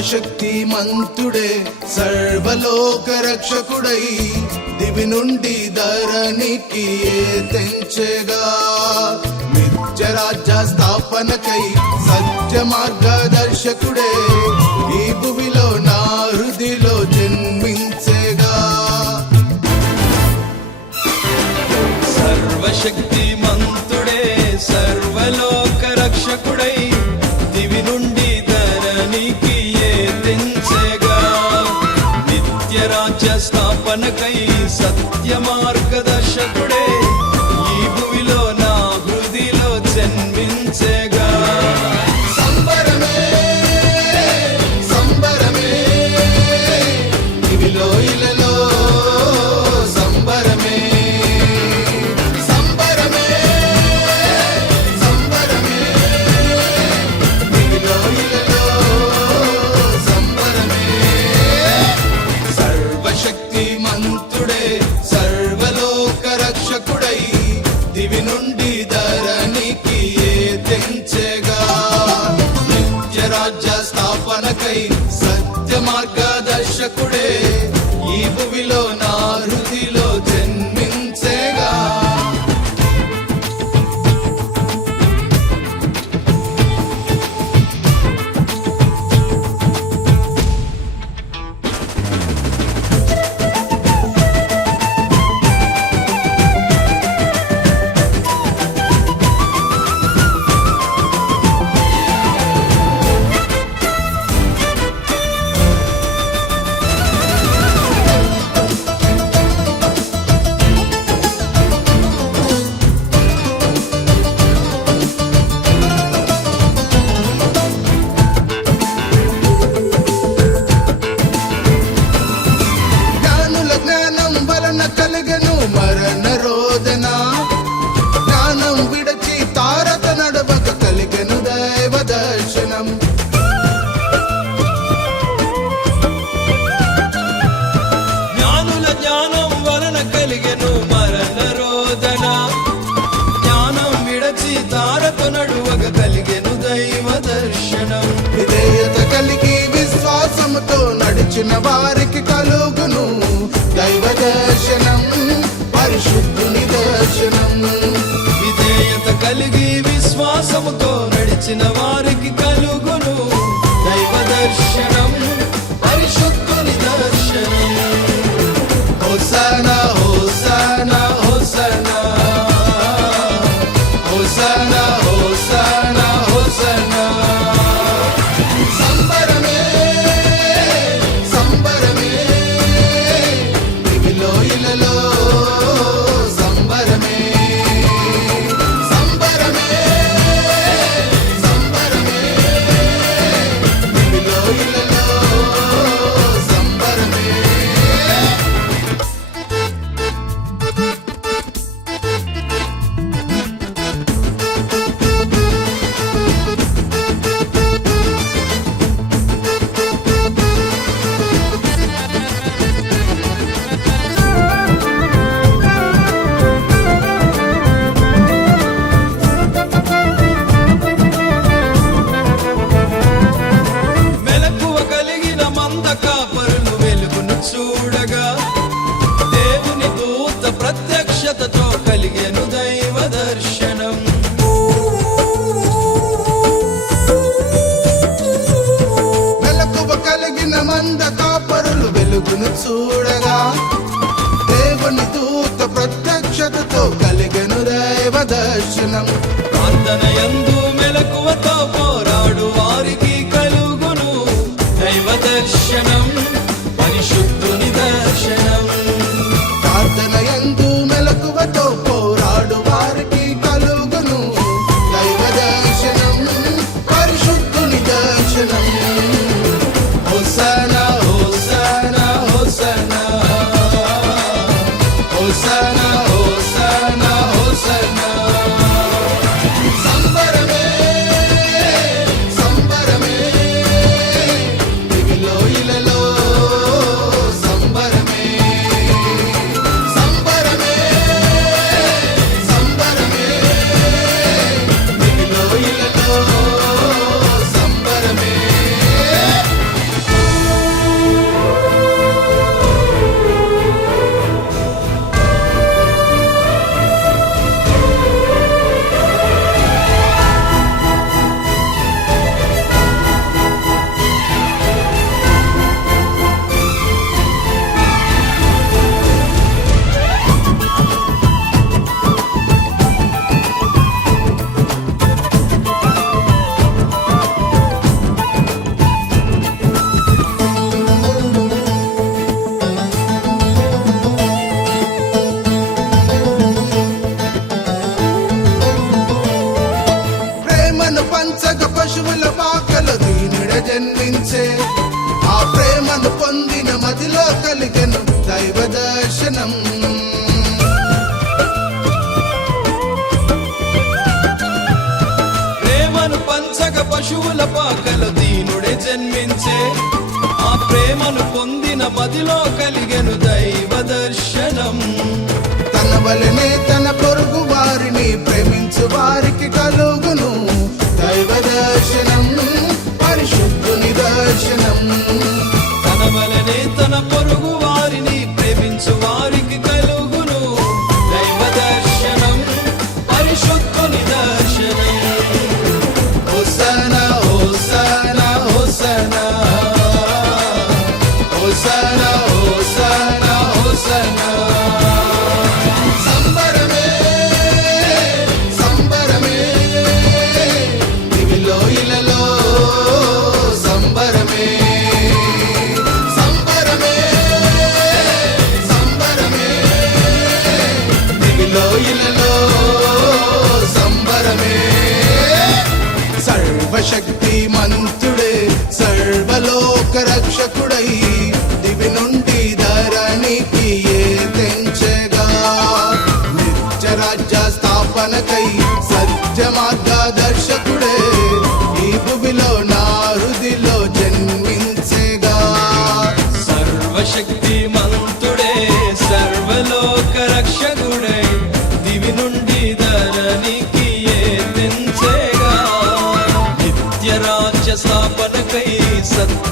సర్వశక్తిమంతుడే సర్వలోక రక్షకుడై దివి నుండి ధరణికి తెంచెగా నిత్య రాజ్య స్థాపనకై సత్య మార్గదర్శకుడే ఈ భూమిలో నా హృదిలో జన్మించెగా. సర్వశక్తిమంతుడే సర్వలోక రక్షకుడై దివి నుండి ధరణికి తెంచెగా నిత్య రాజ్య స్థాపనకై సత్య మార్గదర్శకుడే ఈ భూమిలో నా హృదిలో జన్మించెగా. సంబరమే సంబరమే దివిలో ఇలలో సంబరమే సంబరమే సంబరమే దివిలో ఇలలో సంబరమే. సర్వశక్తిమంతుడే సర్వలోక రక్షకుడై దివి నుండి ధరణికి తెంచెగా నిత్య రాజ్య స్థాపనకై సత్య మార్గదర్శకుడే ఈ భూమిలో నా హృదిలో జన్మించెగా. జ్ఞానుల జ్ఞానం వలన కలిగెను మరణ రోదన జ్ఞానం విడచి తారక నడవక కలిగెను దైవ దర్శనం. జ్ఞానుల జ్ఞానం వలన కలిగెను మరణ రోదన జ్ఞానం విడచి తారక నడువక కలిగెను దైవ దర్శనం. విధేయత కలిగి విశ్వాసముతో నడిచిన వారికి కలుగును దైవ దర్శనం పరిశుద్ధుని దర్శనం. విధేయత కలిగి విశ్వాసముతో నడిచిన వారికి కలుగును దైవ దర్శనం పరిశుద్ధుని దర్శనం. హోసనా హోసనా హోసనా హోసనా హోసనా హోసనా. సంబరమే సంబరమే దివిలో ఇలలో సంబరమే సంబరమే సంబరమే దివిలో ఇలలో సంబరమే. మెలకువ కలిగిన మంద కాపరులు వెలుగును చూడగా దేవుని దూత ప్రత్యక్షతతో కలిగెను దైవ దర్శనం. మెలకువ కలిగిన మంద కాపరులు వెలుగును చూడగా దేవుని దూత ప్రత్యక్షతతో కలిగెను దైవ దర్శనం. ప్రార్థన యందు మెలకువతో పోరాడు వారికి కలుగును దైవ దర్శనం పరిశుద్ధుని దర్శనం. ప్రార్థన యందు మెలకువతో పోరాడు వారికి కలుగును దైవ దర్శనం పరిశుద్ధుని దర్శనం. హోసనా హోసనా హోసనా హోసనా హోసనా హోసనా. సంబరమే జన్మించే ఆ ప్రేమను పొందిన మదిలో కలిగెను దైవ దర్శనం. ప్రేమను పంచక పశువుల పాకలు దీనుడే జన్మించే ఆ ప్రేమను పొందిన మదిలో కలిగెను దైవ దర్శనం. తన వలనే తన పొరుగు వారిని ప్రేమించు వారికి కలుగును దైవ దర్శనం, పరిశుద్ధుని దర్శనం. తన వలనే తన పొరుగు వారిని ప్రేమించు వారికి కలుగును దైవ దర్శనం, పరిశుద్ధుని దర్శనం. హోసనా హోసనా హోసనా హోసనా హోసనా హోసనా. సంబరమే సంబరమే దివిలో ఇలలో సంబరమే సంబరమే సంబరమే దివిలో ఇలలో సంబరమే. సర్వశక్తి మంతుడే సర్వలోక రక్షకుడై దివి నుండి ధరణికి ఏ తెంచెగా నిత్య రాజ్య స్థాపనకై సత్య మార్గదర్శకుడే ఈ భూమిలో నా హృదిలో జన్మించెగా. సర్వశక్తి మంతుడే సర్వలోక రక్షకుడై దివి నుండి ధరణికి తెంచేగా నిత్య రాజ్య స్థాపనకై సత్య